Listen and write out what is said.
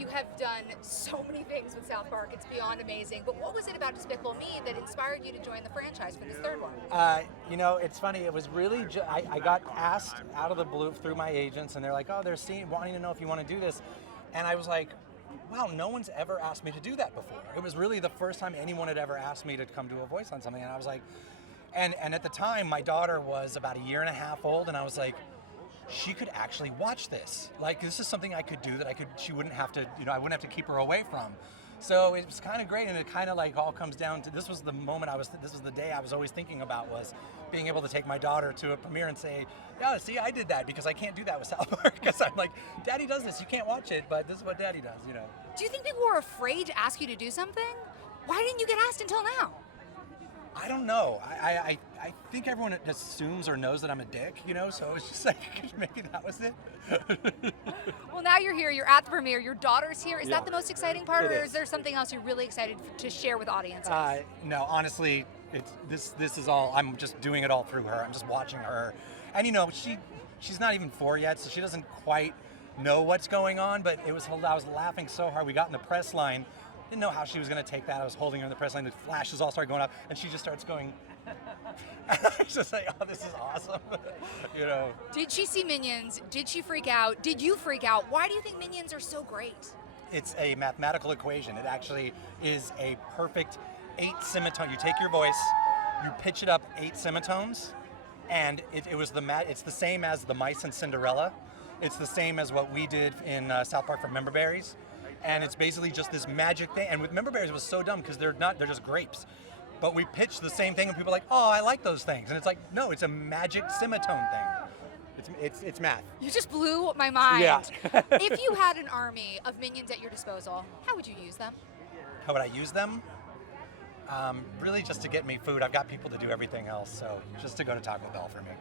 You have done so many things with South Park. It's beyond amazing. But what was it about Despicable Me that inspired you to join the franchise for this third one? It's funny. It was really, I got asked out of the blue through my agents, and they're like, oh, they're wanting to know if you want to do this. And I was like, wow, no one's ever asked me to do that before. It was really the first time anyone had ever asked me to come do a voice on something. And I was like, and at the time, my daughter was about a year and a half old, and I was like, she could actually watch this. Like, this is something I could do that she wouldn't have to, I wouldn't have to keep her away from. So it was kind of great, and it kind of like all comes down to, this was the day I was always thinking about, was being able to take my daughter to a premiere and say, yeah, see, I did that, because I can't do that with South Park, because I'm like, Daddy does this, you can't watch it, but this is what Daddy does, Do you think people were afraid to ask you to do something? Why didn't you get asked until now? I don't know. I think everyone assumes or knows that I'm a dick, so it's just like, maybe that was it. Well, now you're here, you're at the premiere, your daughter's here. Is that the most exciting part, or is there something else you're really excited to share with audiences? No, honestly, this is all, I'm just doing it all through her. I'm just watching her. And she's not even 4 yet, so she doesn't quite know what's going on, but I was laughing so hard. We got in the press line. Didn't know how she was going to take that. I was holding her in the press line. The flashes all started going up, and she just starts going. I was just like, "Oh, this is awesome," Did she see Minions? Did she freak out? Did you freak out? Why do you think Minions are so great? It's a mathematical equation. It actually is a perfect 8 semitone. You take your voice, you pitch it up 8 semitones, and it's the same as the mice in Cinderella. It's the same as what we did in South Park for Member Berries. And it's basically just this magic thing. And with Member Berries, it was so dumb because they're just grapes. But we pitched the same thing, and people are like, oh, I like those things. And it's like, no, it's a magic semitone thing. It's math. You just blew my mind. Yeah. If you had an army of minions at your disposal, how would you use them? How would I use them? Really just to get me food. I've got people to do everything else, so just to go to Taco Bell for me.